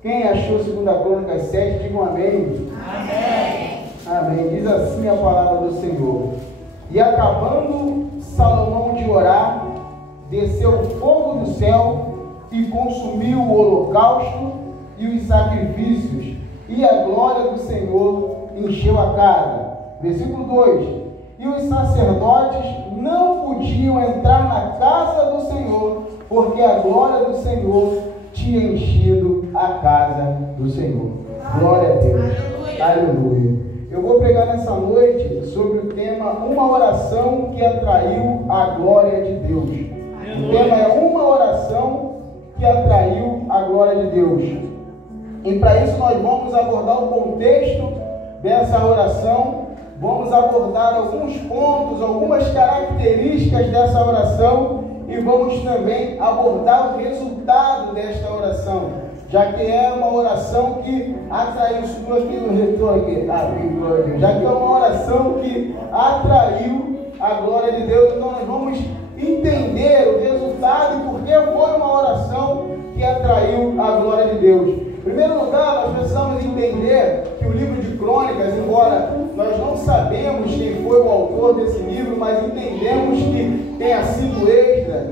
Quem achou 2 Crônicas 7, digam amém. Amém. Amém. Diz assim a palavra do Senhor. E acabando Salomão de orar, desceu o fogo do céu e consumiu o holocausto e os sacrifícios, e a glória do Senhor encheu a casa. Versículo 2. E os sacerdotes não podiam entrar na casa do Senhor, porque a glória do Senhor tinha enchido a casa do Senhor. Glória a Deus. Aleluia. Aleluia. Eu vou pregar nessa noite sobre o tema Uma oração que atraiu a glória de Deus. O tema é uma oração que atraiu a glória de Deus. E para isso nós vamos abordar o contexto dessa oração, vamos abordar alguns pontos, algumas características dessa oração e vamos também abordar o resultado desta oração, já que é uma oração que atraiu, subiu aqui no retorno aqui, já que é uma oração que atraiu a glória de Deus. Então nós vamos entender o resultado e por que foi uma oração que atraiu a glória de Deus. Em primeiro lugar, nós precisamos entender que o livro de Crônicas, embora nós não sabemos quem foi o autor desse livro, mas entendemos que tenha sido Esdras,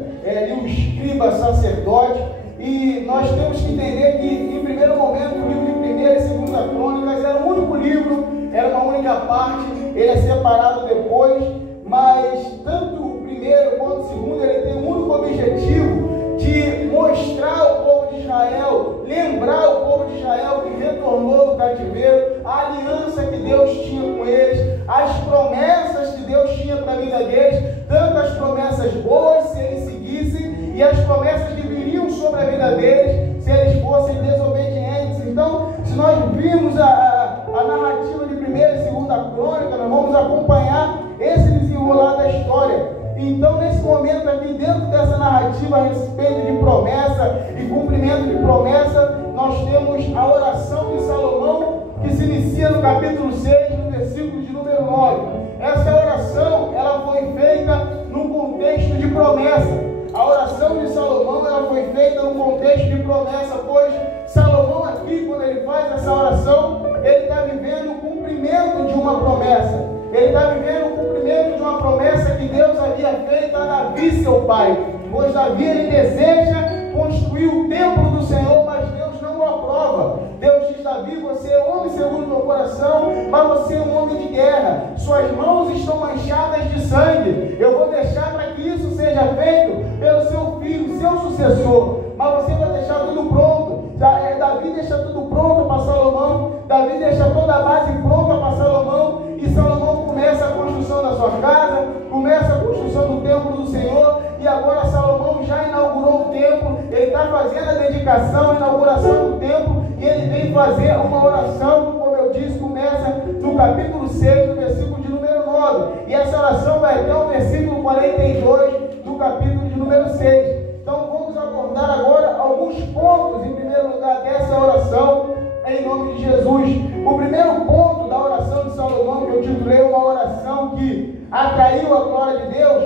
um escriba sacerdote, e nós temos que entender que, em primeiro momento, o livro de 1ª e 2ª Crônicas era um único livro, era uma única parte, ele é separado depois, mas tanto o primeiro quanto o segundo, ele tem um único objetivo de mostrar ao povo de Israel, lembrar o povo de Israel que retornou do cativeiro, a aliança que Deus tinha com eles, as promessas que Deus tinha para a vida deles, tanto as promessas boas, se eles seguissem, e as promessas que viriam sobre a vida deles, se eles fossem desobedientes. Então, se nós virmos a narrativa de 1ª e 2ª Crônica, nós vamos acompanhar esse desenrolar da história. Então, nesse momento aqui, dentro dessa narrativa a respeito de promessa e cumprimento de promessa, nós temos a oração de Salomão, que se inicia no capítulo 6, no versículo de número 9. Essa oração, ela foi feita num contexto de promessa. A oração de Salomão, ela foi feita num contexto de promessa, pois Salomão aqui, quando ele faz essa oração, ele está vivendo o cumprimento de uma promessa. Ele está vivendo o cumprimento de uma promessa que Deus havia feito a Davi, seu pai. Pois Davi, ele deseja construir o templo do Senhor, mas Deus não o aprova. Deus diz: Davi, você é homem segundo o meu coração, mas você é um homem de guerra. Suas mãos estão manchadas de sangue. Eu vou deixar para que isso seja feito pelo seu filho, seu sucessor. Mas você vai deixar tudo pronto. Davi deixa tudo pronto para Salomão. Davi deixa toda a base pronta para Salomão. E Salomão começa a construção da sua casa, começa a construção do templo do Senhor. E agora Salomão já inaugurou o templo. Ele está fazendo a dedicação, a inauguração do templo. E ele vem fazer uma oração que, como eu disse, começa no capítulo 6, no versículo de número 9. E essa oração vai até o versículo 42 do capítulo de número 6. Então vamos abordar agora alguns pontos, em primeiro lugar, dessa oração, em nome de Jesus. O primeiro ponto da oração de Salomão, que eu titulei uma oração que atraiu a glória de Deus,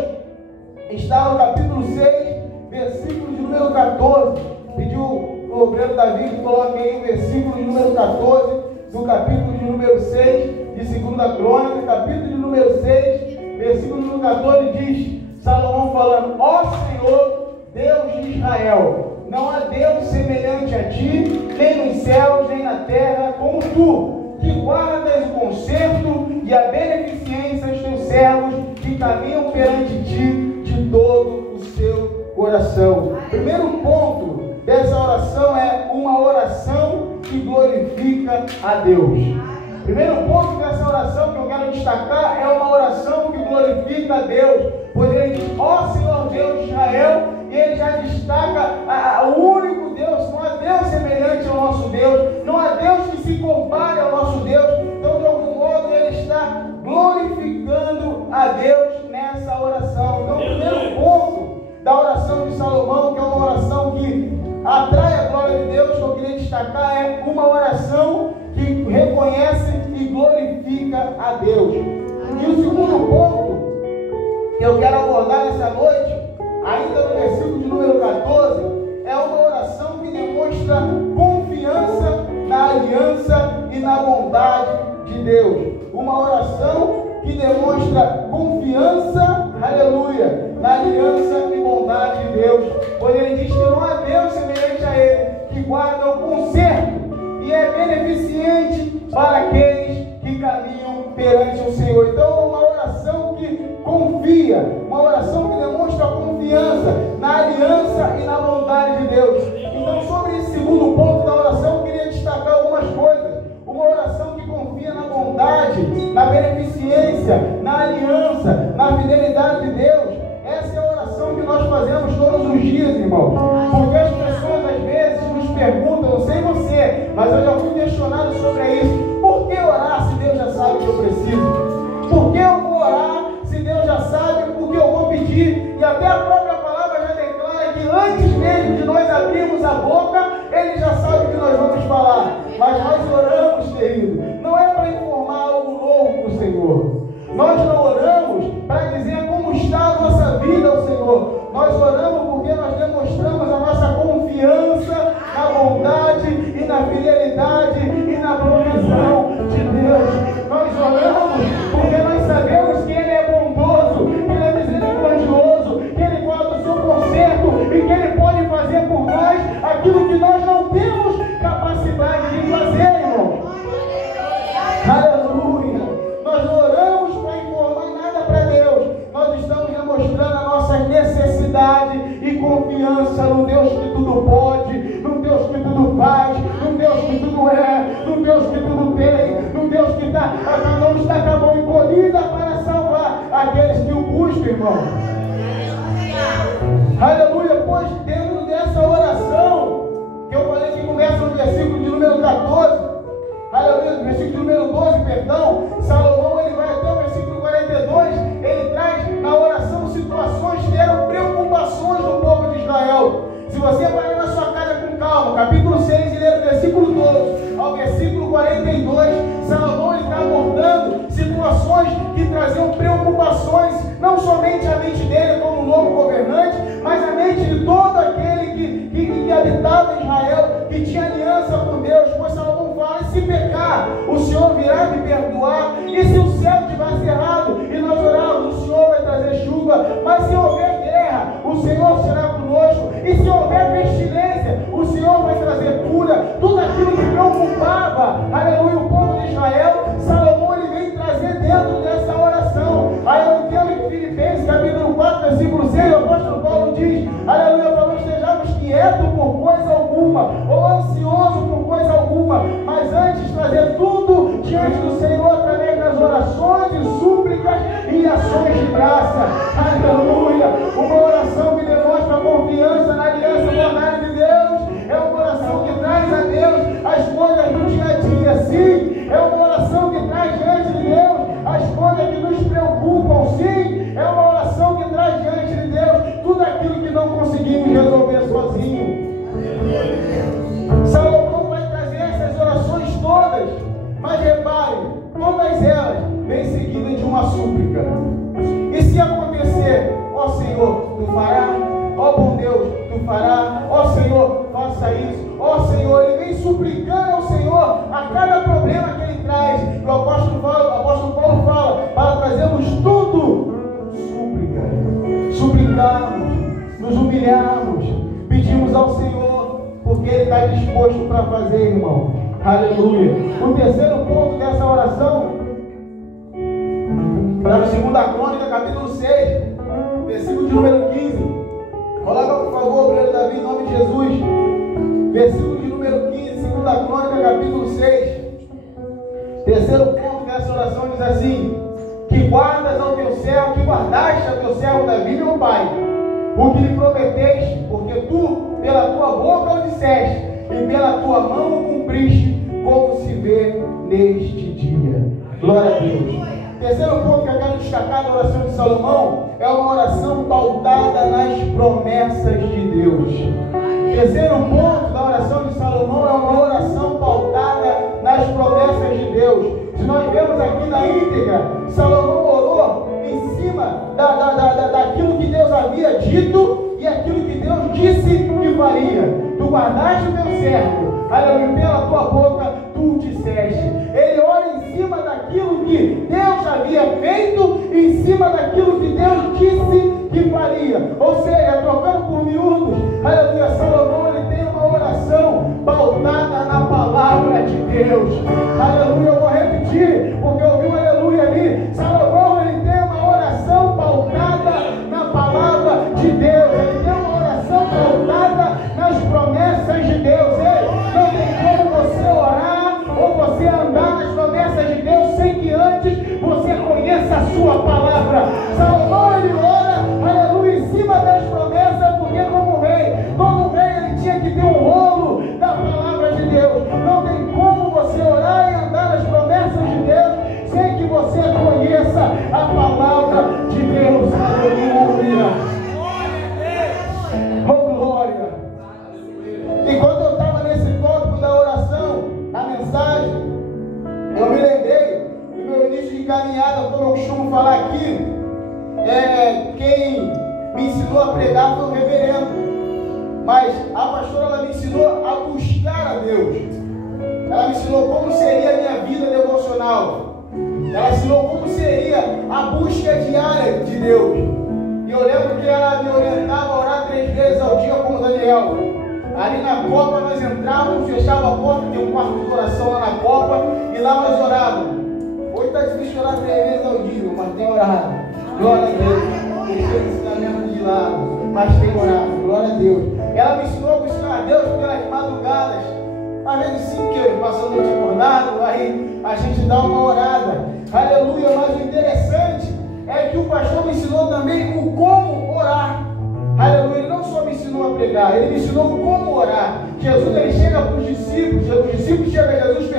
está no capítulo 6, versículo de número 14. Pediu o obreiro Davi que coloque aí o versículo de número 14 do capítulo de número 6 de 2ª Crônica, capítulo de número 6, versículo de número 14 diz, Salomão falando: ó Senhor, Deus de Israel, não há Deus semelhante a ti, nem nos céus, nem na terra, como tu, que guardas o conserto e a beneficência aos teus servos que caminham perante ti de todo o seu coração. Primeiro ponto dessa oração é uma oração que glorifica a Deus. Primeiro ponto dessa oração que eu quero destacar é uma oração que glorifica a Deus, pois ele diz: ó Senhor Deus de Israel, e ele já destaca o único Deus. Não há Deus semelhante ao nosso Deus, não há Deus que se compare ao nosso Deus. Então, de algum modo, ele está glorificando a Deus nessa oração. Então, o primeiro ponto da oração de Salomão, que é uma oração que atrai a glória de Deus, que eu queria destacar, é uma oração que reconhece e glorifica a Deus. E o segundo ponto que eu quero abordar nessa noite, ainda no versículo de número 14, é uma oração que demonstra confiança aliança e na bondade de Deus. Uma oração que demonstra confiança, aleluia, na aliança e bondade de Deus. Pois ele diz que não há Deus semelhante a ele, que guarda o conserto e é beneficente para aqueles que caminham perante o Senhor. Então, uma oração que confia, uma oração que demonstra confiança na aliança e na bondade de Deus. Então, sobre esse segundo ponto da oração, eu queria destacar algumas coisas. Uma oração que confia na bondade, na beneficência, na aliança, na fidelidade de Deus. Essa é a oração que nós fazemos todos os dias, irmão. Porque as pessoas às vezes nos perguntam, não sei você, mas eu já fui questionado sobre isso. Por que orar se Deus já sabe o que eu preciso? Por que eu vou orar se Deus já sabe o que eu vou pedir? E até a própria palavra já declara que antes mesmo de nós abrirmos a boca, Ele já sabe o que nós vamos falar. Mas nós oramos, querido, não é para informar algo novo para o Senhor. Nós não oramos para dizer como está a nossa vida ao Senhor. Nós oramos porque nós demonstramos a nossa confiança na bondade e na fidelidade e na provisão de Deus. Nós oramos porque nós sabemos que Ele é bondoso, que Ele é misericordioso, que Ele guarda o seu conserto e que Ele pode fazer por nós aquilo que nós não temos capacidade de fazer, irmão. Aleluia! Nós não oramos para informar nada para Deus. Nós estamos demonstrando a nossa necessidade e confiança no Deus que tudo pode, no Deus que tudo faz, no Deus que tudo é, no Deus que tudo tem, no Deus que não está com a mão encolhida para salvar aqueles que o buscam, irmão. Aleluia! Pois dentro dessa oração, que eu falei que começa no versículo de número 14, aleluia, versículo de número 12, perdão, Salomão ele vai até o versículo 42, ele traz na oração situações que eram preocupações do povo de Israel. Se você vai na sua casa com calma, capítulo 6, ele é do versículo 12 ao versículo 42, Salomão ele está abordando situações que traziam preocupações, não somente a mente dele como novo governante, mas a mente de todo aquele que habitava em Israel, que tinha aliança com Deus. Pois Salomão fala, e se pecar, o Senhor virá me perdoar, e se o céu estiver cerrado, e nós orarmos, o Senhor vai trazer chuva, mas se houver guerra, o Senhor será conosco, e se houver pestilência, o Senhor vai trazer cura. Tudo aquilo que preocupava, aleluia, o povo de Israel, Salomão ele vem trazer dentro dessa oração. Aí eu entendo que Filipenses, capítulo 4, versículo 6, o apóstolo Paulo diz, aleluia, para não estejamos quietos por coisa alguma, ou ansioso por coisa alguma, mas antes trazer tudo diante do Senhor através das orações e súplicas e ações de graça. Aleluia! Uma oração que demonstra confiança na aliança e bondade de Deus. É uma oração que traz a Deus as coisas do dia a dia. Sim, é uma oração que traz diante de Deus as coisas que nos preocupam. Sim, é uma oração que traz diante de Deus tudo aquilo que não conseguimos resolver sozinho. Salomão vai trazer essas orações todas, mas repare, todas elas vêm seguidas de uma súplica. E se acontecer, ó Senhor, tu fará, ó bom Deus, tu fará, ó Senhor, faça isso, ó Senhor, ele vem suplicando ao Senhor a cada problema que ele traz. E o apóstolo Paulo fala, para trazermos tudo, súplica, suplicarmos, nos humilharmos, pedimos ao Senhor, porque Ele está disposto para fazer, irmão. Aleluia. O terceiro ponto dessa oração está no 2 Crônica, capítulo 6, versículo de número 15. Coloca, por favor, Breno Davi, em nome de Jesus. Versículo de número 15, 2 Crônica, capítulo 6. Terceiro ponto dessa oração diz assim: que guardas ao teu servo, que guardaste ao teu servo Davi, meu pai, o que lhe prometeste, porque tu, pela tua boca o disseste, e pela tua mão o cumpriste, como se vê neste dia. Glória a Deus. Terceiro ponto que eu quero destacar da oração de Salomão é uma oração pautada nas promessas de Deus. Terceiro ponto da oração de Salomão é uma oração pautada nas promessas de Deus. Se nós vemos aqui na íntegra, Salomão orou em cima daquilo que Deus havia dito e aquilo que Deus disse que faria. Tu guardaste o teu servo, aleluia, pela tua boca disseste. Ele ora em cima daquilo que Deus havia feito, em cima daquilo que Deus disse que faria. Ou seja, trocando por miúdos, aleluia, Salomão, ele tem uma oração pautada na palavra de Deus. Aleluia, eu vou repetir, porque eu vi um aleluia ali. Salomão, ele tem uma oração pautada na palavra de Deus. Ele tem uma oração pautada nas promessas de Deus. Ei, não tem como você orar ou você andar nas promessas de Deus sem que antes você conheça a sua palavra. Salomão, ele ora, aleluia, em cima das promessas, porque como rei ele tinha que ter um rolo da palavra de Deus. Não tem como você orar e andar nas promessas de Deus sem que você conheça a palavra de Deus. Aleluia. Oh, glória. E quando eu estava nesse tópico da oração, na mensagem, eu me lembrei do meu início de caminhada, como eu costumo falar aqui. Quem me ensinou a pregar foi o reverendo. Mas a pastora, ela me ensinou a buscar a Deus. Ela me ensinou como seria a minha vida devocional. Ela ensinou como seria a busca diária de Deus. E eu lembro que ela me orientava a orar 3 vezes ao dia como Daniel. Ali na copa nós entrávamos, fechava a porta, tinha um quarto de oração lá na copa, e lá nós orávamos. Hoje está difícil orar 3 vezes ao dia, mas tem orado. Glória a Deus. Deixei esse ensinamento de lado, mas tem orado. Glória a Deus. Ela me ensinou a buscar a Deus pelas madrugadas. Às vezes sim, que passando a noite acordado, aí a gente dá uma orada. Aleluia, mas o interessante é que o pastor me ensinou também o como orar. Aleluia, ele não só me ensinou a pregar, ele me ensinou como orar. Jesus, ele chega para os discípulos, os discípulos chegam a Jesus,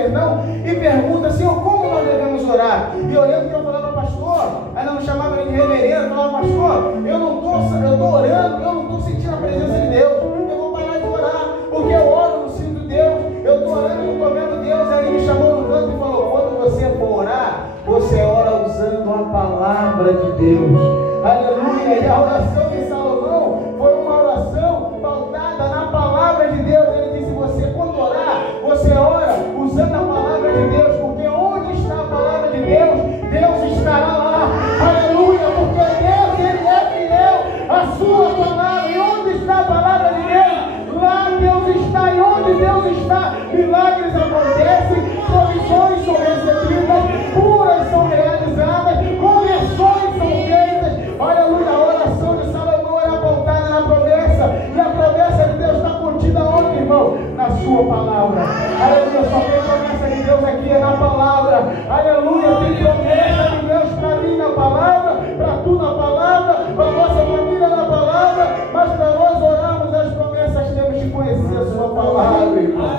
e pergunta, Senhor, como nós devemos orar? E eu lembro que eu falava, pastor, aí não chamava ele de reverendo, eu falava, pastor, eu estou orando, eu não estou sentindo a presença de Deus, eu vou parar de orar, porque eu oro, não sinto Deus, eu estou orando, eu não estou vendo Deus. Aí ele me chamou no canto e falou, quando você for orar, você ora usando a palavra de Deus. Aleluia, e a oração de Salomão foi uma oração pautada na palavra de Deus. Ele disse, você quando orar, você ora usando a palavra de Deus, porque onde está a palavra de Deus, Deus estará lá. Aleluia, porque Deus, ele é fiel à sua palavra. E onde está a palavra de Deus? Lá Deus está. E onde Deus está, milagres acontecem, provisões são recebidas, curas são realizadas, conversões são feitas. Aleluia, a oração de Salomão era voltada na promessa, e a promessa de Deus está contida onde, irmão? Na sua palavra. Aleluia, só tem promessa de Deus aqui, é na palavra. Aleluia, tem promessa de Deus para mim na palavra, para tu na palavra, para a nossa família na palavra, mas para nós orarmos as promessas temos que conhecer a sua palavra, irmão.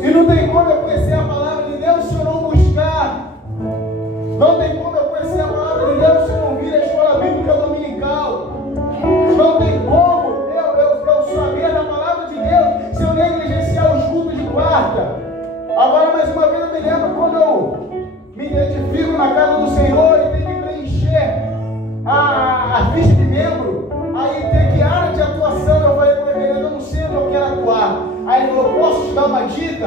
E não tem como eu conhecer a palavra de Deus se eu não buscar. Não tem como eu conhecer a palavra de Deus se eu não vir à escola bíblica dominical. Não tem como eu saber da palavra de Deus se eu negligenciar os cultos de quarta. Agora, mais uma vez, eu me lembro quando eu me identifico na casa do Senhor e tenho que preencher a ficha de membro. Aí tem que área de atuação. Eu falei para o reverendo, eu não sei onde eu quero atuar. Aí ele falou, posso te dar uma dica?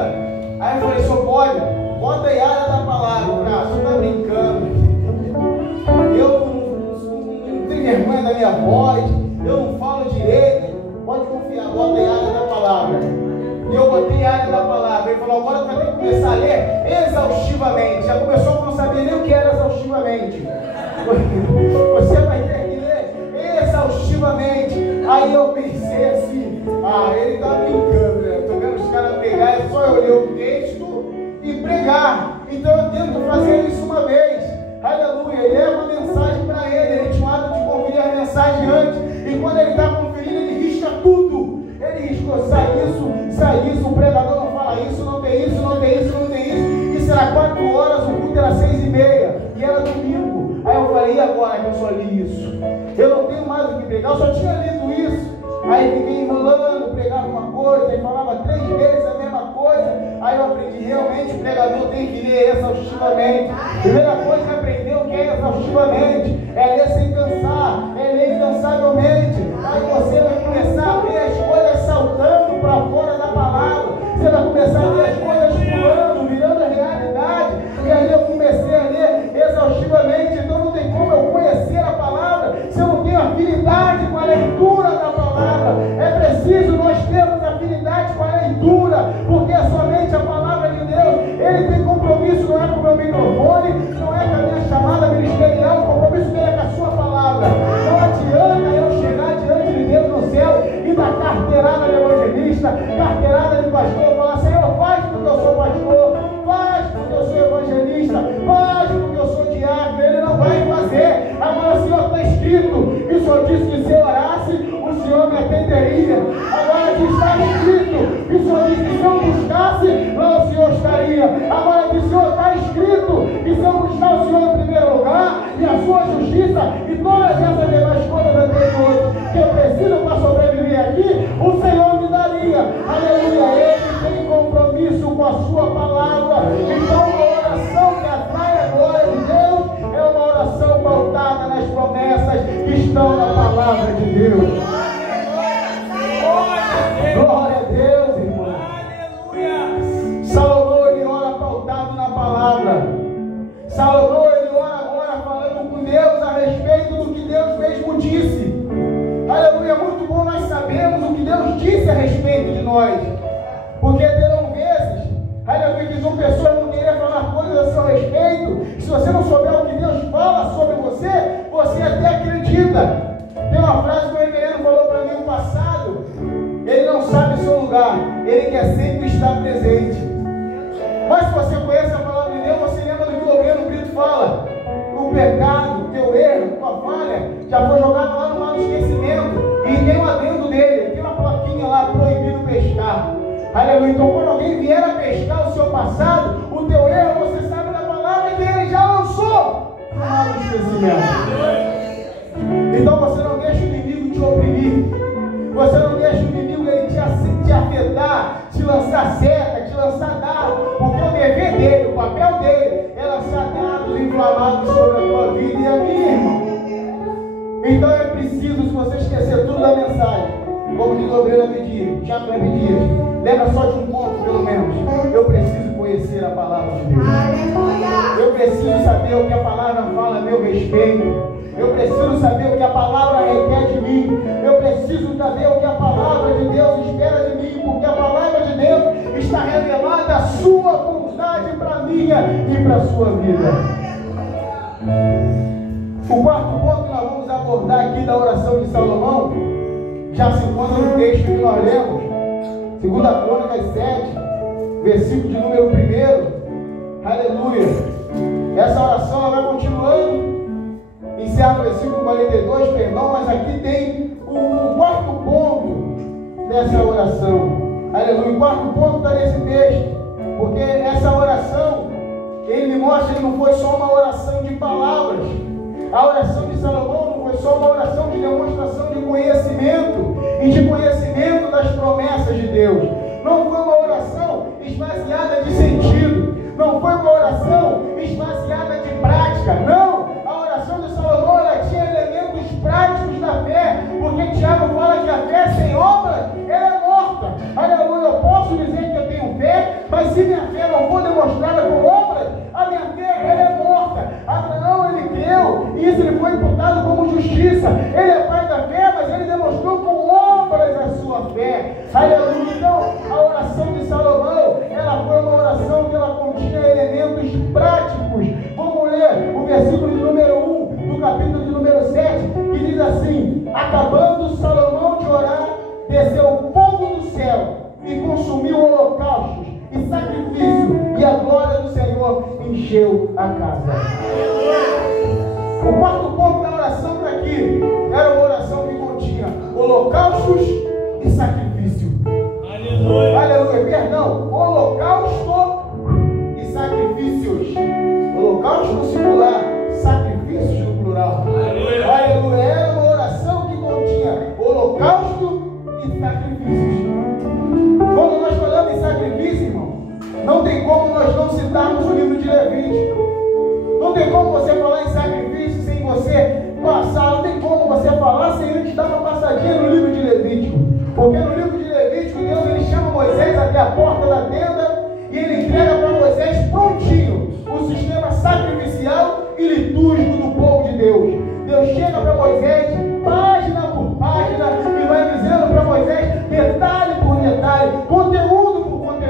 Aí eu falei, só pode, bota aí a área da palavra. Você está brincando. Eu não tenho vergonha da minha voz, eu não falo direito. Pode confiar, bota aí a área da palavra. E eu botei a área da palavra. Ele falou, agora vai ter que começar a ler exaustivamente. Já começou com não saber nem o que era exaustivamente. Você vai ter que ler exaustivamente. Aí eu pensei assim, ele está brincando, né? Estou vendo os caras pregar, é só eu ler o texto e pregar. Então eu tento fazer isso uma vez. Aleluia, e leva a mensagem para ele tinha o hábito de conferir a mensagem antes. E quando ele está conferindo, ele risca tudo. Ele riscou, sai isso, o pregador não fala isso, não tem isso, não tem isso, não tem isso. Isso era 4 horas, o culto era 6h30 e era domingo. Aí eu falei, e agora que eu só li isso? Eu não tenho mais o que pregar, eu só tinha lido isso. Aí fiquei enrolando, pregava uma coisa, e falava 3 vezes a mesma coisa. Aí eu aprendi, realmente o pregador tem que ler exaustivamente. Primeira coisa que aprendeu que é exaustivamente, é ler sem cansar, é ler incansavelmente. Aí você vai começar a ver as coisas saltando para fora da palavra. Você vai começar a ver palavra, porque somente a palavra de Deus. Ele tem compromisso, não é com o meu microfone, não é com a minha chamada ministerial, o compromisso dele é com a sua palavra. Não adianta eu chegar diante de Deus no céu e dar carteirada de evangelista, carteirada de pastor, falar: Senhor, faz porque eu sou pastor, faz porque eu sou evangelista, faz porque eu sou diácono. Ele não vai fazer. Agora, o Senhor, está escrito, e o Senhor disse que se eu orasse, o Senhor me atenderia. Agora que está escrito, e o Senhor disse que se eu buscasse, lá o Senhor estaria. Agora que o Senhor está escrito, e se eu buscar o Senhor em primeiro lugar, e a sua justiça, e todas essas demais coisas anteriores que eu preciso para sobreviver aqui, o Senhor me daria. Aleluia. Ele tem compromisso com a sua palavra. Então, uma oração que atrai a glória de Deus é uma oração pautada nas promessas que estão na palavra de Deus. Glória a Deus, irmão. Salomão, ele ora pautado na palavra. Salomão, ele ora agora falando com Deus a respeito do que Deus mesmo disse. Aleluia. Muito bom nós sabemos o que Deus disse a respeito de nós, porque terão vezes, aleluia, que são pessoas não querem falar coisas a seu respeito. Se você não souber o que Deus fala sobre você, você até acredita. Tem uma frase que o reverendo falou para mim no passado: ele não sabe o seu lugar, ele quer sempre estar presente. Mas se você conhece a palavra de Deus, você lembra do que o Obreiro Brito fala: o pecado, o teu erro, tua falha, já foi jogado lá no mar do esquecimento. E tem um adendo dele, tem uma plaquinha lá: proibido pescar. Aleluia. Então, quando alguém vier a pescar o seu passado, o teu erro, você sabe da palavra que ele já lançou no mar do esquecimento. Então, você não deixa o inimigo te oprimir. Você não deixa o inimigo ele te afetar, te lançar seta, te lançar dardo, porque o dever dele, o papel dele é lançar dardos inflamados sobre a tua vida e a minha, irmão. Então é preciso, se você esquecer tudo da mensagem, como diz o Obreiro Tiago Dias, lembra só de um ponto pelo menos: eu preciso conhecer a palavra de Deus. Eu preciso saber o que a palavra fala a meu respeito. Eu preciso saber o que a palavra requer de mim. Eu preciso saber o que a palavra de Deus espera de mim, porque a palavra de Deus está revelada a sua vontade para a minha e para a sua vida. O quarto ponto que nós vamos abordar aqui da oração de Salomão já se encontra no texto que nós lemos, 2 Crônicas 7, versículo de número 1. Aleluia. Essa oração ela vai continuando. Encerra o versículo 42, perdão, mas aqui tem o quarto ponto dessa oração. Aleluia. O quarto ponto está nesse texto, porque essa oração, ele me mostra que não foi só uma oração de palavras. A oração de Salomão não foi só uma oração de demonstração de conhecimento e de conhecimento das promessas de Deus. Não foi uma oração esvaziada de sentido. Não foi uma oração esvaziada de prática. Não. A oração de Salomão ela tinha elementos práticos da fé, porque Tiago fala que a fé sem obras ela é morta. Aleluia. Eu posso dizer que eu tenho fé, mas se minha fé não for demonstrada com obras, a minha fé ela é morta. Abraão ele creu e isso ele foi imputado como justiça. Ele é pai da fé, mas ele demonstrou com obras a sua fé. Aleluia. Então a oração de Salomão ela foi uma oração que ela continha elementos práticos. Vamos ler o versículo de número 1 do capítulo de número 7, que diz assim: acabando Salomão de orar, desceu fogo do céu e consumiu holocaustos e sacrifício, e a glória do Senhor encheu a casa. O quarto ponto da oração está aqui. Era uma oração que continha holocaustos e sacrifício. Aleluia. Aleluia. Perdão, holocausto e sacrifícios. Holocausto no singular, sacrifícios no plural. Aleluia. Aleluia. Era uma oração que continha holocausto e sacrifícios. Quando nós falamos em sacrifício, irmão, não tem como nós não citarmos o livro de Levítico. Não tem como você falar em sacrifício sem você passar, não tem como você falar sem antes dar uma passadinha no livro de Levítico. Porque no livro de Levítico, Deus ele chama Moisés até a porta da tenda e ele entrega para Moisés prontinho o sistema sacrificial e litúrgico do povo de Deus. Deus chega para Moisés, página por página, e vai dizendo para Moisés, detalhe por detalhe, conteúdo por conteúdo,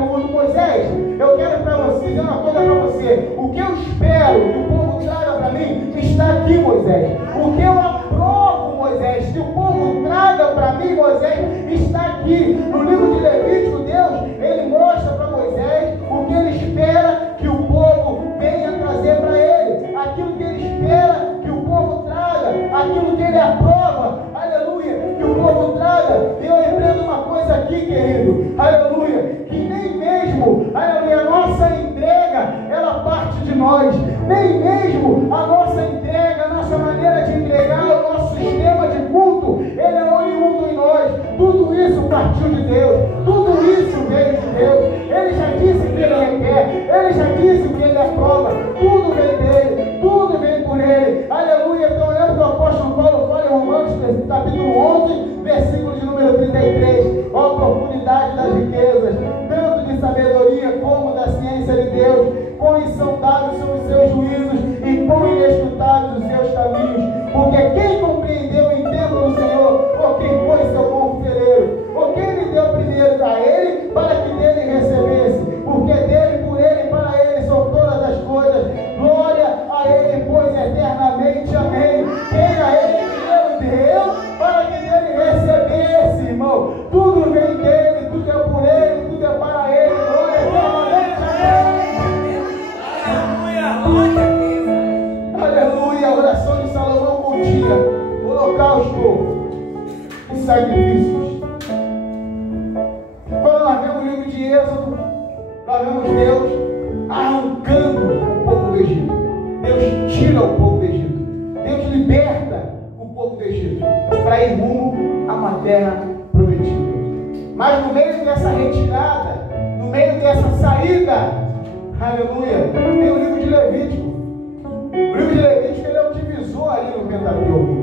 dizer uma coisa para você: o que eu espero que o povo traga para mim está aqui, Moisés. O que eu aprovo, Moisés, que o povo traga para mim, Moisés, está aqui. No livro de Levítico, Deus, ele mostra para Moisés o que ele espera que o povo venha trazer para ele, aquilo que ele espera que o povo traga, aquilo que ele aprova, aleluia, que o povo traga. E eu aprendo uma coisa aqui, querido, aleluia, que nem mesmo, aleluia, a nossa entrega, ela parte de nós, nem mesmo a nossa entrega, a nossa maneira de entregar, o nosso sistema de culto, ele é oriundo em nós. Tudo isso partiu de Deus, tudo isso veio de Deus. Ele já disse que ele requer, ele já disse que ele aprova, tudo vem dele, tudo vem por ele, aleluia. Então eu lembro que o apóstolo Paulo fala em Romanos capítulo 11, versículo de número 33, ó a profundidade das riquezas, tanto de sabedoria como da ciência de Deus, quão insondáveis são os seus juízos e quão inescrutáveis os seus caminhos, porque quem compreendeu em tempo do Senhor, ou quem foi seu conselheiro, ou quem lhe deu primeiro a ele, para que dele recebesse, porque dele, por ele e para ele são todas as coisas, glória a ele, pois eternamente, amém. Quem a ele primeiro deu, para que dele recebesse, irmão, tudo vem dele, tudo é por ele, tudo é para ele, glória eternamente, amém. Aleluia. A oração de Salomão continha holocausto e sacrifícios. Quando nós vemos o livro de Êxodo, nós vemos Deus arrancando o povo do Egito. Deus tira o povo do Egito. Deus liberta o povo do Egito para ir rumo a uma terra prometida. Mas no meio dessa retirada, no meio dessa saída, aleluia, tem o livro de Levítico. O livro de Levítico, ele é o divisor ali no Pentateuco.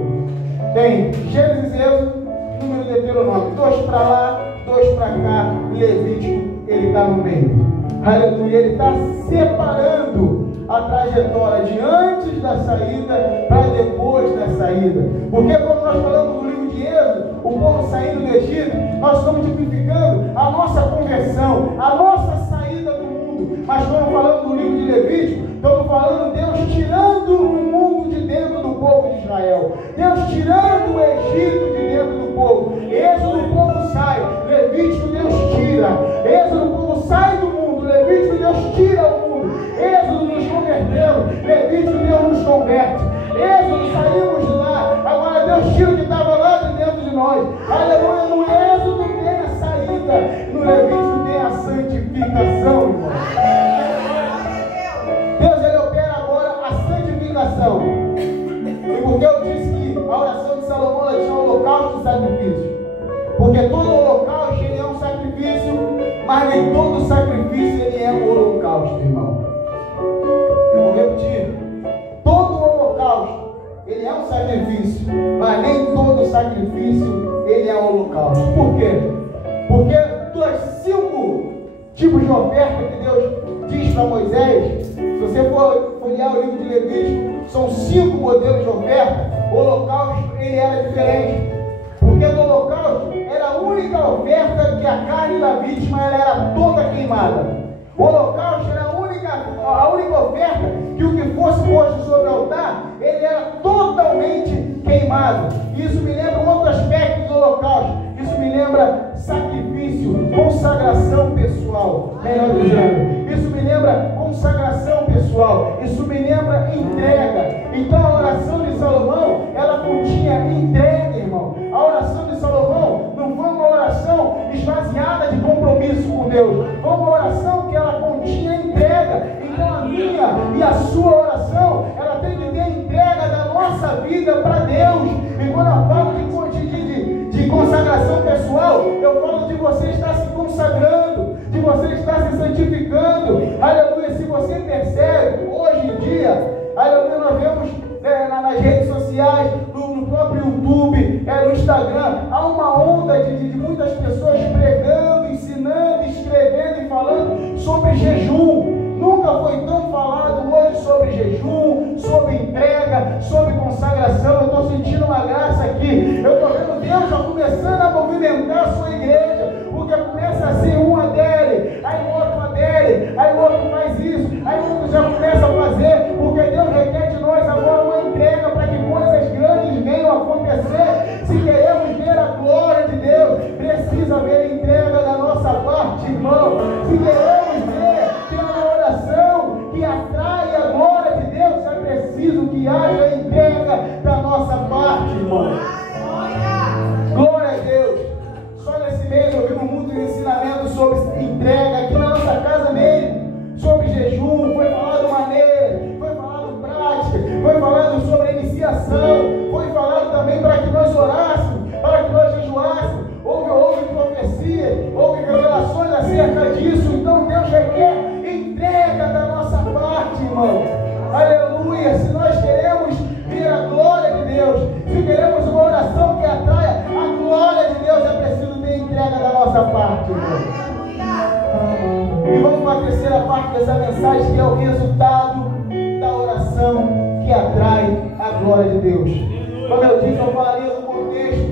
Tem Gênesis e Êxodo, número de Deuteronômio, 2 para lá, 2 para cá. Levítico, ele está no meio, aleluia. Ele está separando a trajetória de antes da saída para depois da saída. Porque quando nós falamos do livro de Êxodo, o povo saindo do Egito, nós estamos tipificando a nossa conversão, a nossa saída do mundo. Mas quando falamos do livro de Levítico, estamos falando de Deus tirando o mundo de dentro do povo de Israel, Deus tirando o Egito de dentro do povo. Êxodo, o povo sai, Levítico, Deus tira. Êxodo, o povo sai do mundo, Levítico, Deus tira o mundo. Êxodo, nos convertemos, Levítico, Deus nos converte. Êxodo, saímos lá, agora Deus tira o que estava lá de dentro de nós. Aleluia. No Êxodo tem a saída, no Levítico tem a santificação, irmão. Deus, ele opera agora a santificação. E porque eu disse que a oração de Salomão tinha holocausto e sacrifício? Porque todo holocausto ele é um sacrifício, mas nem todo sacrifício ele é um holocausto, irmão. Eu vou repetir. Todo holocausto ele é um sacrifício, mas nem todo sacrifício ele é um holocausto. Por quê? Porque dos 5 tipos de oferta que Deus diz para Moisés, se você for olhar o livro de Levítico, são 5 modelos de oferta. O holocausto ele era diferente, porque no holocausto era a única oferta que a carne da vítima ela era toda queimada. O holocausto era a única oferta que o que fosse posto sobre o altar, ele era totalmente queimado. Isso me lembra um outro aspecto do holocausto. Isso me lembra sacrifício, consagração pessoal, melhor dizendo. Isso me lembra consagração pessoal. Isso me lembra entrega. Então a oração de Salomão, ela continha entrega, irmão. A oração de Salomão não foi uma oração esvaziada de compromisso com Deus. Foi uma oração que ela continha entrega. Então a minha e a sua oração, ela tem que ter entrega da nossa vida para Deus. E quando eu falo de consagração pessoal, eu falo de você estar se consagrando, de você estar se santificando. Aleluia. Se você percebe, hoje em dia, aleluia, nós vemos nas redes sociais, no próprio YouTube, no Instagram, há uma onda de muitas pessoas pregando, ensinando, escrevendo e falando sobre jejum. Nunca foi tão falado hoje sobre jejum, sobre entrega, sobre consagração. Eu estou sentindo uma graça aqui. Eu estou vendo Deus já começando a movimentar a sua igreja, porque começa assim, um adere, aí o outro adere, aí o outro faz isso, parte, irmão, se queremos ter uma oração que atrai a glória de Deus, é preciso que haja entrega da nossa parte, irmão. Glória a Deus. Só nesse mês ouvimos muito ensinamento sobre entrega aqui na nossa casa mesmo, sobre jejum, foi falado maneira, foi falado prática, foi falado sobre iniciação, foi falado também para que nós orássemos, para que nós jejuássemos. Houve profecia, houve revelações acerca disso. Então Deus requer entrega da nossa parte, irmão. Aleluia. Se nós queremos ver a glória de Deus, se queremos uma oração que atraia a glória de Deus, é preciso ter entrega da nossa parte, irmão. E vamos para a terceira parte dessa mensagem, que é o resultado da oração que atrai a glória de Deus. Como eu disse, eu falaria do contexto,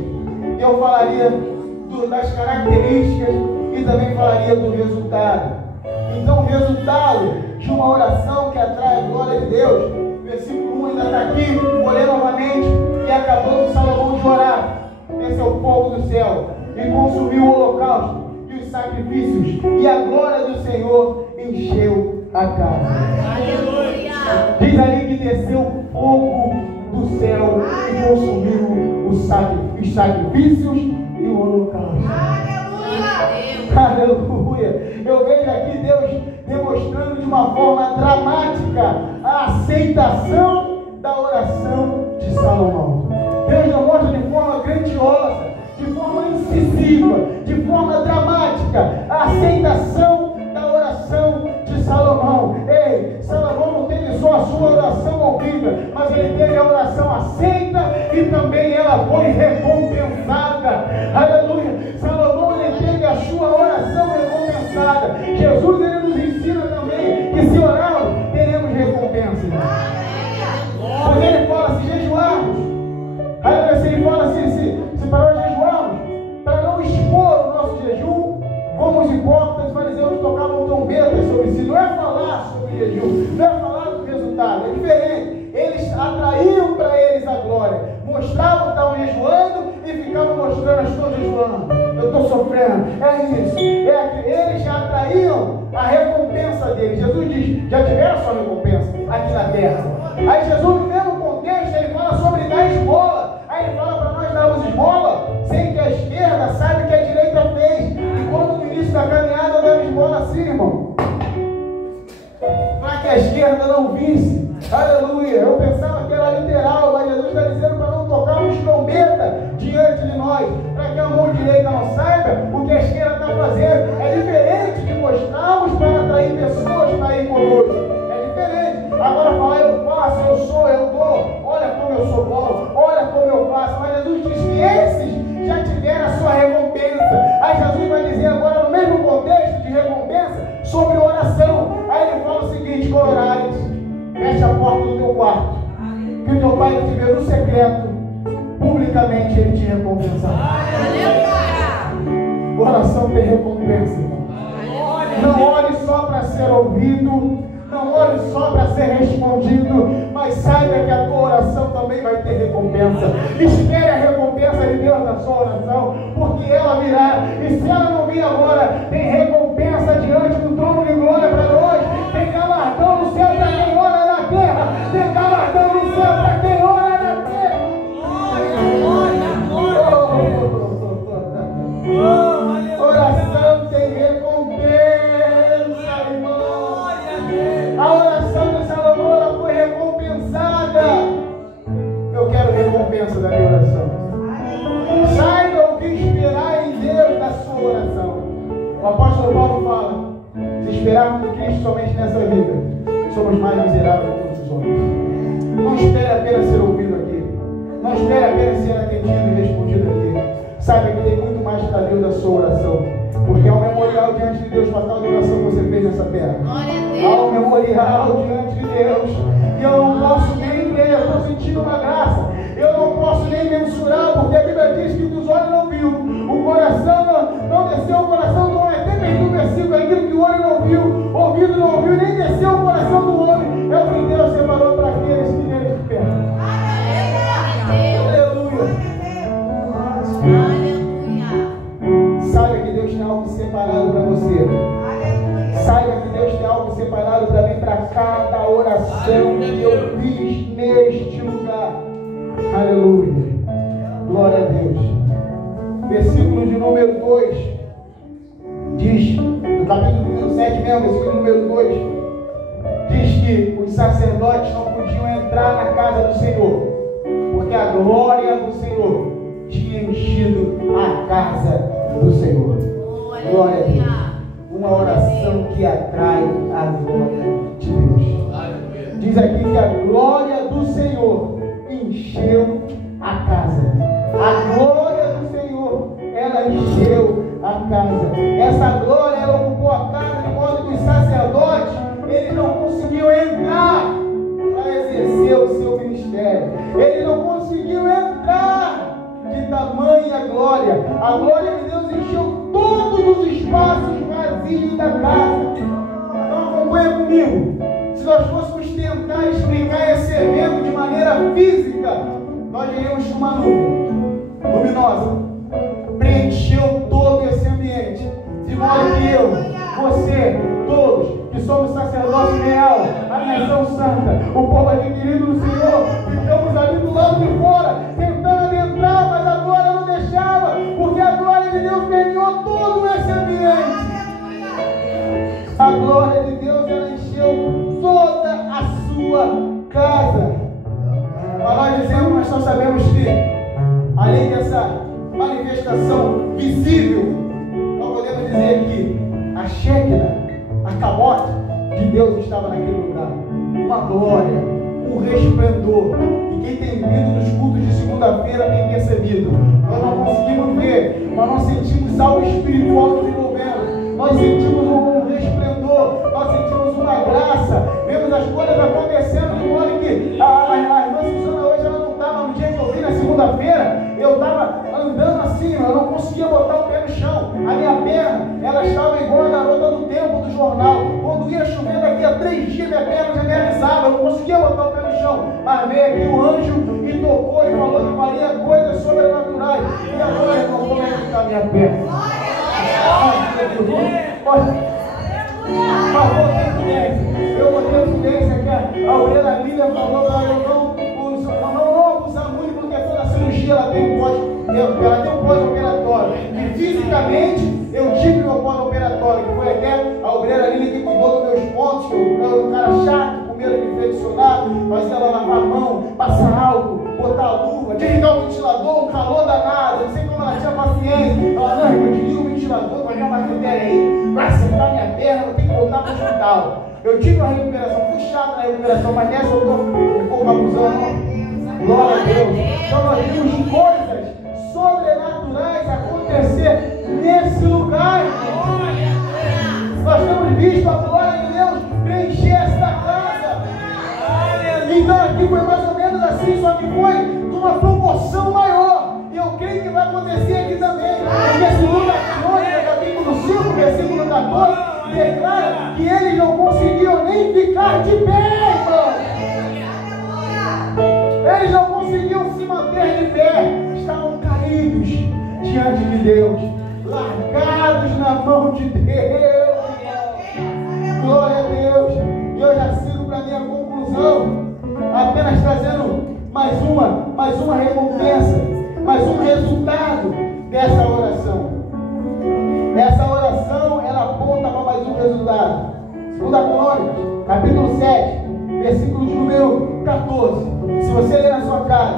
eu falaria das características e também falaria do resultado. Então, o resultado de uma oração que atrai a glória de Deus, versículo 1 ainda está aqui, vou ler novamente. E acabando Salomão de orar, desceu o fogo do céu e consumiu o holocausto e os sacrifícios, e a glória do Senhor encheu a casa. Aleluia. Diz ali que desceu o fogo do céu e consumiu os sacrifícios e o holocausto. Aleluia. Eu vejo aqui Deus demonstrando de uma forma dramática a aceitação da oração de Salomão. Deus demonstra de forma grandiosa, de forma incisiva, de forma dramática a aceitação da oração de Salomão. Ei, Salomão não teve só a sua oração ouvida, mas ele teve a oração aceita e também ela foi recompensada. Aleluia. Salomão, ele teve a sua oração recompensada. Jesus, ele nos ensina também que se orarmos, teremos recompensa. Porque ele fala, se jejuarmos, aleluia, ele fala se para nós jejuarmos, para não expor o nosso jejum, como os hipócritas fariseus tocavam trombetas sobre si. Não é falar sobre jejum, não é falar do resultado, é diferente. Eles atraíam para eles a glória, mostravam que estavam jejuando e ficavam mostrando, estou jejuando, eu estou sofrendo, é isso, é aquilo. Eles já atraíam a recompensa deles. Jesus diz, já tiveram sua recompensa aqui na terra. Aí Jesus, no mesmo contexto, ele fala sobre dar esmola. Aí ele fala para nós darmos esmola sem que a esquerda saiba que a direita fez. E quando no início da caminhada eu dava esmola assim, irmão, para que a esquerda não visse. Aleluia. Eu pensava que era literal, mas Jesus está dizendo para não tocarmos trombeta diante de nós, para que a mão direita não saiba o que a esquerda está fazendo. É diferente de mostrarmos para atrair pessoas para ir conosco. É diferente. Agora falar, eu faço, eu sou, eu dou, olha como eu sou bom, olha como eu faço. Mas Jesus diz que esses já tiveram a sua recompensa. Aí Jesus vai dizer agora, no mesmo contexto de recompensa, sobre oração. Aí ele fala o seguinte: quando orares, feche a porta do teu quarto, que o teu pai que te vê no secreto, publicamente ele te recompensará. Oração tem recompensa, irmão. Não ore só para ser ouvido, não ore só para ser respondido, mas saiba que a tua oração também vai ter recompensa. Espere a recompensa de Deus na sua oração, porque ela virá. E se ela não vir agora, tem recompensa diante do trono de glória para nós. Tem galardão no céu para quem ora na terra. Tem galardão no céu para quem ora na terra. Oração tem recompensa, irmão. A oração de Salomão, ela foi recompensada. Eu quero recompensa da minha oração. Saiba o que esperar em Deus da sua oração. O apóstolo Paulo fala: se esperarmos em Cristo somente nessa vida, somos mais miseráveis de todos os homens. Não espere apenas ser ouvido aqui. Não espere apenas ser atendido e respondido aqui. Saiba que tem muito mais para Deus da sua oração, porque há um memorial diante de Deus para tal oração que você fez nessa terra. Há um memorial diante de Deus, e eu não posso nem ler. Eu estou sentindo uma graça, eu não posso nem mensurar, porque a Bíblia diz que dos olhos não viu, o coração não desceu, o coração do homem. Até mesmo no versículo, aquilo que o olho não viu, o ouvido não ouviu, nem desceu o coração do homem, é o que Deus separou para aqueles que nele esperam. Aleluia. Saiba que Deus tem algo separado para você. oração que eu fiz neste lugar. Aleluia. Glória a Deus. Versículo de número 2 diz, no capítulo número 7 mesmo, versículo número 2, diz que os sacerdotes não podiam entrar na casa do Senhor, porque a glória do Senhor tinha enchido a casa do Senhor. Glória a Deus. Uma oração que atrai a glória de Deus. Diz aqui que a glória do Senhor encheu a casa. A glória do Senhor, ela encheu a casa. Essa glória, ela ocupou a casa de modo que os sacerdotes, eles não conseguiam entrar para exercer o seu ministério. Eles não conseguiam entrar de tamanha glória. A glória de Deus encheu todos os espaços vazios da casa. Então acompanha comigo. Se nós fôssemos tentar explicar esse evento de maneira física, nós diríamos que uma nuvem luminosa preencheu todo esse ambiente, de modo que eu, você, todos que somos sacerdotes real, a nação santa, o povo adquirido do Senhor, ficamos ali do lado de fora, tentando adentrar, mas a glória não deixava, porque a glória de Deus permeou todo esse ambiente. A glória de Deus, ela encheu toda a sua casa. Mas nós sabemos que, além dessa manifestação visível, nós podemos dizer que a Shekinah, a cabote de Deus estava naquele lugar. Uma glória, um resplendor. E quem tem vindo nos cultos de segunda-feira tem percebido. Nós não conseguimos ver, mas nós sentimos algo espiritual desenvolvendo. Nós sentimos um resplendor, nós sentimos uma graça, vemos as coisas acontecendo de modo que a irmã Susana hoje ela não estava, no dia que eu vi na segunda-feira, eu estava andando assim, eu não conseguia botar o pé no chão, a minha perna, ela estava igual a garota do tempo do jornal, quando ia chover daqui a 3 dias, minha perna já me avisava, eu não conseguia botar o pé no chão, mas veio aqui o anjo e tocou e falou que faria coisas sobrenaturais, e agora, irmão, como é que está a minha perna? Eu botei prudência que a orelha Lília falou para eu não abusar muito, porque toda cirurgia ela tem um pós-operatório. E fisicamente eu tive meu pós-operatório, que foi até a obreira Lília que cuidou dos meus pontos, que eu era um cara chato, com medo de infeccionar, fazia ela lavar a mão, passar álcool, botar a luva, desligar o ventilador, um calor danado, não sei como ela tinha paciência. Ela, não, eu desliguei o ventilador, vai dar uma bactéria aí, vai acertar minha perna, vou ter que voltar para o hospital. Eu tive uma recuperação, fui chato na recuperação, mas nessa eu estou um pouco abusando. Glória a Deus. Então nós vimos coisas sobrenaturais acontecer nesse lugar. Nós temos visto a glória de Deus preencher esta casa. Então aqui foi mais ou menos assim, só que foi numa proporção maior. E eu creio que vai acontecer aqui também. Porque segundo Crônicas, capítulo 5, versículo 14, declara que eles não conseguiam nem ficar de pé, irmão. Eles não conseguiam se manter de pé. Estavam caídos diante de Deus, largados na mão de Deus. Glória a Deus. E eu já sigo para a minha conclusão, apenas trazendo mais uma recompensa, mais um resultado dessa oração. Essa oração, ela aponta para mais um resultado. Segunda Crônicas, capítulo 7, versículo de número 14. Se você ler na sua casa,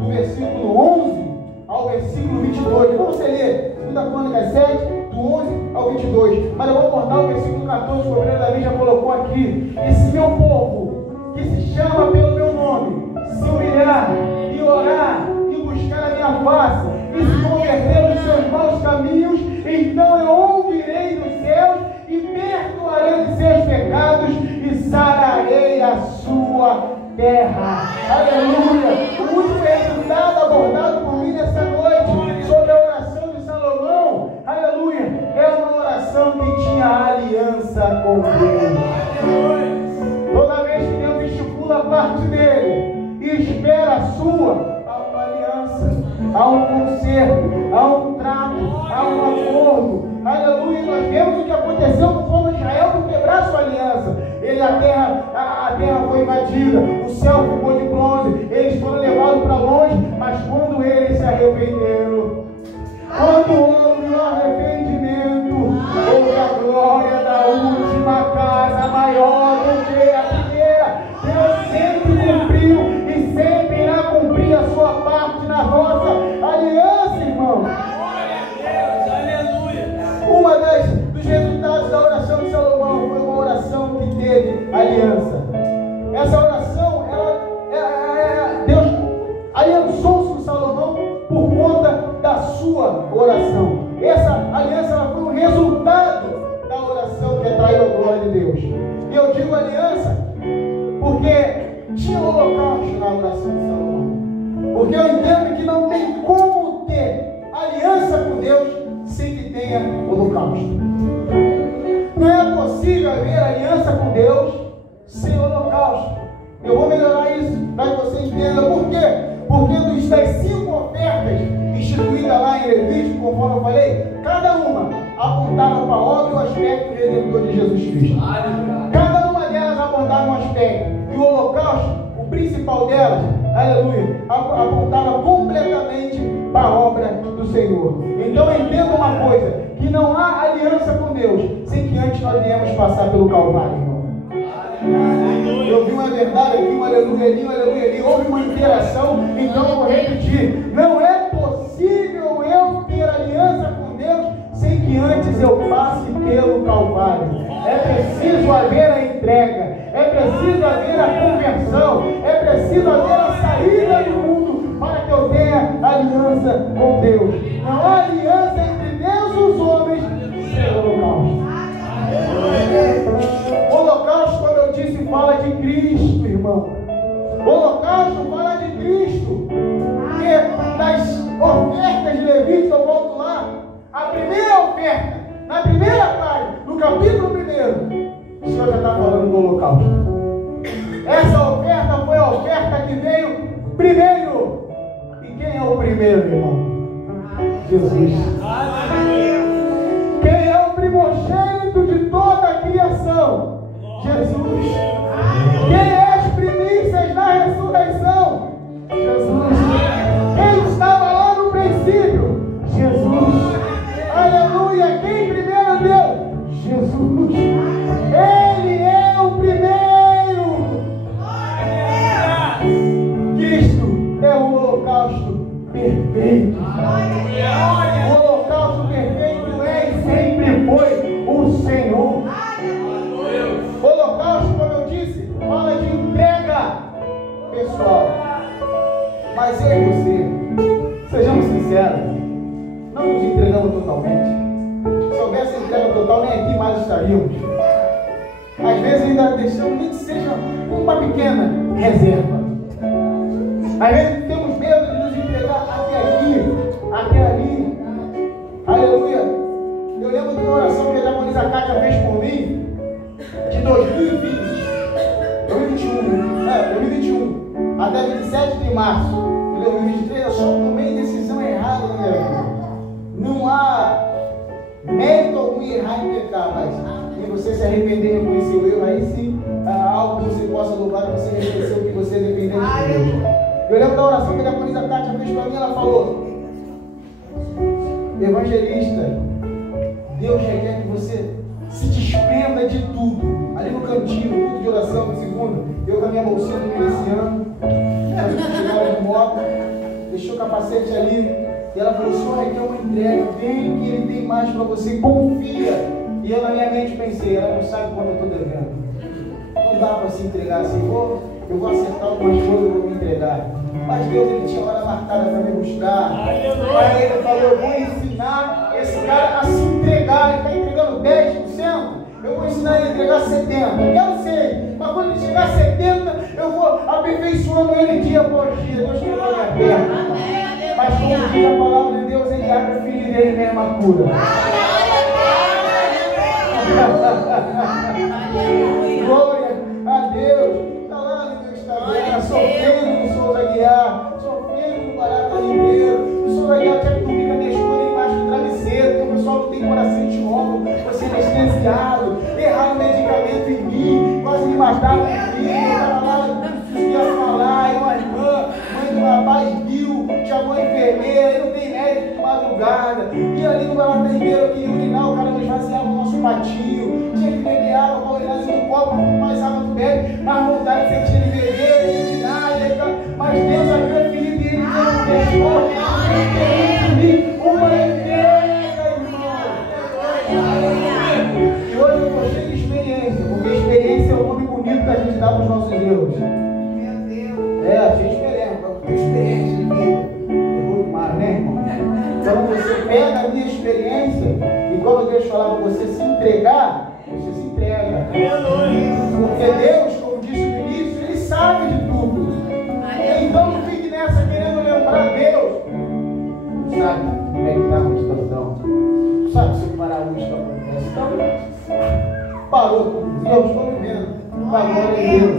do versículo 11 ao versículo 22, depois você lê Segunda Crônicas 7, do 11 ao 22. Mas eu vou abordar o versículo 14, que o obreiro Davi já colocou aqui. E se meu povo, que se chama pelo meu nome, se humilhar e orar e buscar a minha face e se converter dos seus maus caminhos, então eu ouvirei dos céus e perdoarei os seus pecados e sararei a sua terra. Aleluia! O último resultado abordado por mim nessa noite sobre a oração de Salomão, aleluia, é uma oração que tinha aliança com Deus. Toda vez que Deus estipula a parte dele e espera a sua, há uma aliança, há um conserto, há um trato, há um acordo. Aleluia! Nós vemos o que aconteceu com o povo de Israel por quebrar sua aliança. A terra foi invadida fungida, o céu ficou de bronze, eles foram levados para longe, mas quando eles se arrependeram, quando houve o arrependimento, houve a glória da última casa maior do que a primeira. Deus sempre cumpriu e sempre irá cumprir a sua parte na nossa aliança, irmão. Uma dos resultados da oração de Salomão foi uma oração que teve aliança. Essa oração, Deus aliançou-se com Salomão por conta da sua oração. Essa aliança ela foi um resultado da oração que atraiu a glória de Deus. E eu digo aliança porque tinha um holocausto na oração de Salomão. Porque eu entendo que não tem como ter aliança com Deus sem que tenha holocausto. Não é possível haver aliança com Deus sem holocausto. Eu vou melhorar isso para que você entenda por quê. Porque das 5 ofertas instituídas lá em Levítico, conforme eu falei, cada uma apontava para a obra e o aspecto redentor de Jesus Cristo. Cada uma delas apontava um aspecto. E o holocausto, o principal delas, aleluia, apontava completamente para a obra do Senhor. Então entenda uma coisa, que não há aliança com Deus sem que antes nós viemos passar pelo Calvário, irmão. Eu vi uma verdade aqui, um aleluia ali, houve uma interação, então eu vou repetir. Não é possível eu ter aliança com Deus sem que antes eu passe pelo Calvário. É preciso haver a entrega, é preciso haver a conversão, é preciso haver a saída do mundo para que eu tenha aliança com Deus. Não há aliança entre Deus e os homens sem holocausto. Holocausto, como eu disse, fala de Cristo, irmão. Holocausto fala de Cristo. Porque das ofertas de Levítico, eu volto lá, a primeira oferta, na primeira página, no capítulo 1, o Senhor já está falando do holocausto. Essa oferta foi a oferta que veio primeiro. E quem é o primeiro, irmão? Jesus. Quem é o primogênito de toda a criação? Jesus. Quem é as primícias da ressurreição? Jesus. Quem estava lá no princípio? Jesus. Aleluia. Quem primeiro deu? Jesus. Ele é o primeiro. Cristo é o holocausto perfeito. O holocausto perfeito é e sempre foi o Senhor. O holocausto, como eu disse, fala de entrega pessoal. Mas eu e você, sejamos sinceros, não nos entregamos totalmente. Se houvesse entrega total, nem aqui mais estaríamos. Às vezes ainda deixamos, nem que seja uma pequena reserva. Às vezes temos medo de nos entregar até aqui, até ali. Aleluia. Eu lembro de uma oração que a diaconisa Cátia fez por mim, de 2021, até 27 de março de 2023. Eu só tomei decisão errada na minha vida. Não há mérito algum em errar em pecar, mas em você se arrepender e reconhecer o erro, aí sim há algo que você possa louvar, que você reconheceu que você dependeu de Deus. Eu lembro da oração que a diaconisa Cátia fez para mim. Ela falou: evangelista, Deus requer que você se desprenda de tudo. Ali no cantinho, no culto de oração, no segundo, eu com a minha bolsinha do miliciano, chegaram de moto, deixou o capacete ali, e ela falou: o Senhor requer uma entrega, vem que Ele tem mais para você, confia. E eu na minha mente pensei: ela não sabe quanto eu estou devendo. Não dá para se entregar assim, eu vou acertar algumas coisas, eu vou me entregar. Mas Deus, Ele tinha hora marcada para me buscar. Aí Ele falou: eu vou ensinar esse cara a se entregar. Ele está entregando 10%, eu vou ensinar ele a entregar 70%. Eu sei, mas quando ele chegar a 70%, eu vou aperfeiçoando ele dia por dia. Deus quebrou minha perna. Mas como diz a palavra de Deus, Ele abre a ferida e Ele mesmo a cura. Glória a Deus. Está lá no meu Instagram, sou Pedro do Souza Aguiar, sou Pedro do Barata Ribeiro. O Souza Aguiar quer que tu fica deixando embaixo do travesseiro, porque o pessoal não tem coração de ombro, você é anestesiado, erraram o medicamento em mim, quase me mataram em mim. Eu estava lá chamou a enfermeira, e não tem médico de madrugada, e ali no Barateiro eu queria urinar, o cara me esvaziava o nosso patinho, tinha que beber água para urinar assim no copo, quanto mais água tu bebe, mais vontade de sentir ele beber, de urinar, mas Deus abriu a ferida e ele não uma entrega, irmão. E hoje eu estou cheio de experiência, porque experiência é o nome bonito que a gente dá para os nossos erros. A gente experiência de vida. Errou demais, né, irmão? Então você pega a minha experiência e quando Deus falar para você se entregar, você se entrega. Porque Deus, como disse no início, Ele sabe de tudo. Então não fique nessa querendo lembrar Deus. Não sabe como é que está a situação. Não sabe se parar a luz está acontecendo. Então, parou tudo. E eu estou vivendo. Agora é Deus.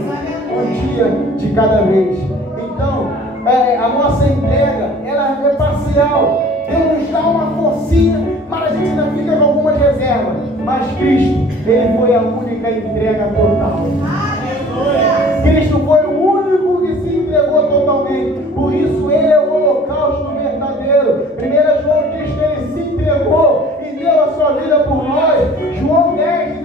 Um dia de cada vez. Então, a nossa entrega, ela é parcial. Deus nos dá uma forcinha, mas a gente ainda fica com algumas reservas. Mas Cristo, Ele foi a única entrega total. Cristo foi o único que se entregou totalmente. Por isso Ele é o holocausto verdadeiro. 1 João diz que Ele se entregou e deu a sua vida por nós. João 10,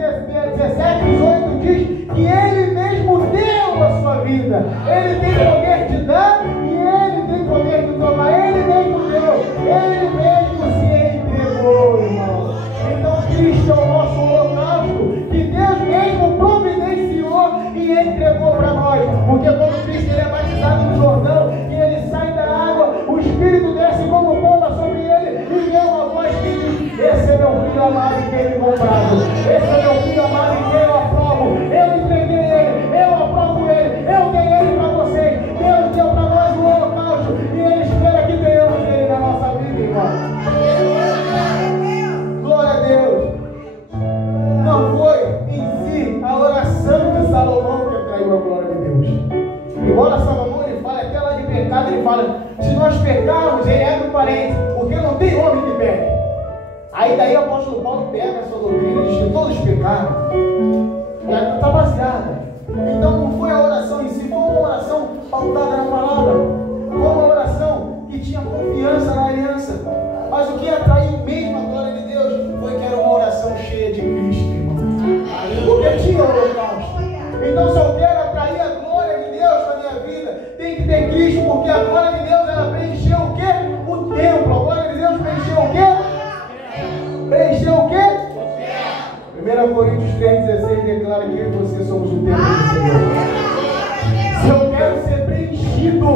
17, 18 diz que Ele mesmo deu a sua vida. Ele tem poder de dar e Ele tem poder de tomar. Ele mesmo deu. Ele mesmo se entregou, irmão. Então Cristo é o nosso holocausto que Deus mesmo providenciou e entregou para nós. Porque quando Cristo ele é batizado no Jordão e ele sai da água, o Espírito desce como pomba sobre ele e vem uma voz que diz: esse é meu filho amado em quem me comprado. Esse é meu filho amado em quem eu aprovo. Eu entreguei ele, eu aprovo ele, eu dei ele para vocês. Deus deu para nós o holocausto e Ele espera que tenhamos ele na nossa vida, irmão. Glória a Deus. Não foi em si a oração de Salomão que atraiu a glória de Deus. Embora Salomão ele fale até lá de pecado, ele fala: se nós pecarmos, ele abre um parênteses, porque não tem homem que peque. Aí daí o apóstolo Paulo pega essa doutrina e diz que todos pecaram. E ela está baseada. Então não foi a oração em si, foi uma oração pautada na palavra. Foi uma oração que tinha confiança na aliança. Mas o que atraiu mesmo a glória de Deus foi que era uma oração cheia de Cristo, irmão. Porque tinha o holocausto. Então se eu quero atrair a glória de Deus na minha vida, tem que ter Cristo, porque a glória de Deus ela preencheu o quê? O templo. A glória de Deus preencheu o quê? Preencheu o quê? 1 Coríntios 3,16 declara que eu e você somos o templo do Senhor. Se eu quero ser preenchido,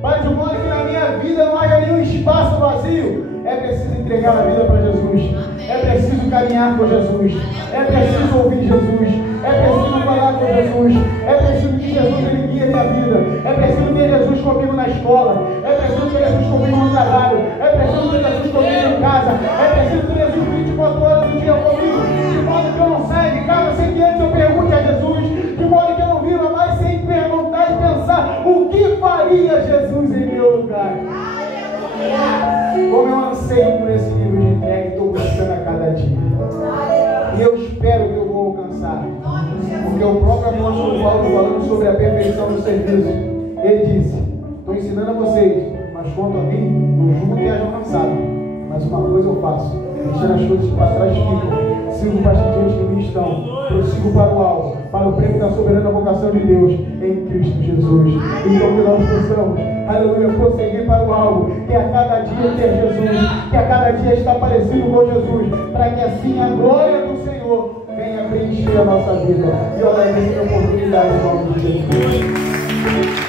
mas de modo que na minha vida não haja nenhum espaço vazio, é preciso entregar a vida para Jesus. É preciso caminhar com Jesus. É preciso ouvir Jesus. É preciso falar com Jesus. É preciso que Jesus ele guie a minha vida. É preciso ter Jesus comigo na escola. É preciso ter Jesus comigo no trabalho. É preciso ter Jesus comigo em casa. É preciso ter Jesus 24 horas do dia comigo. De modo que eu não saia de casa sem que antes eu pergunte a Jesus. De modo que eu não viva mais sem perguntar e pensar: o que faria Jesus em meu lugar? Como eu anseio por esse nível de entrega e estou buscando a cada dia. E eu espero que eu vou alcançar. Porque o próprio apóstolo Paulo, falando sobre a perfeição do serviço, ele disse: estou ensinando a vocês, mas quanto a mim, não julgo que haja alcançado. Mas uma coisa eu faço: deixando as coisas que para trás ficam, sigo para as diante de mim estão, prossigo para o alvo, para o prêmio da soberana vocação de Deus em Cristo Jesus. Então que nós possamos, aleluia, prosseguir para o alvo, que a cada dia ter Jesus, que a cada dia está parecido com Jesus, para que assim a glória do Senhor venha preencher a nossa vida. E eu agradeço a oportunidade em nome de Jesus.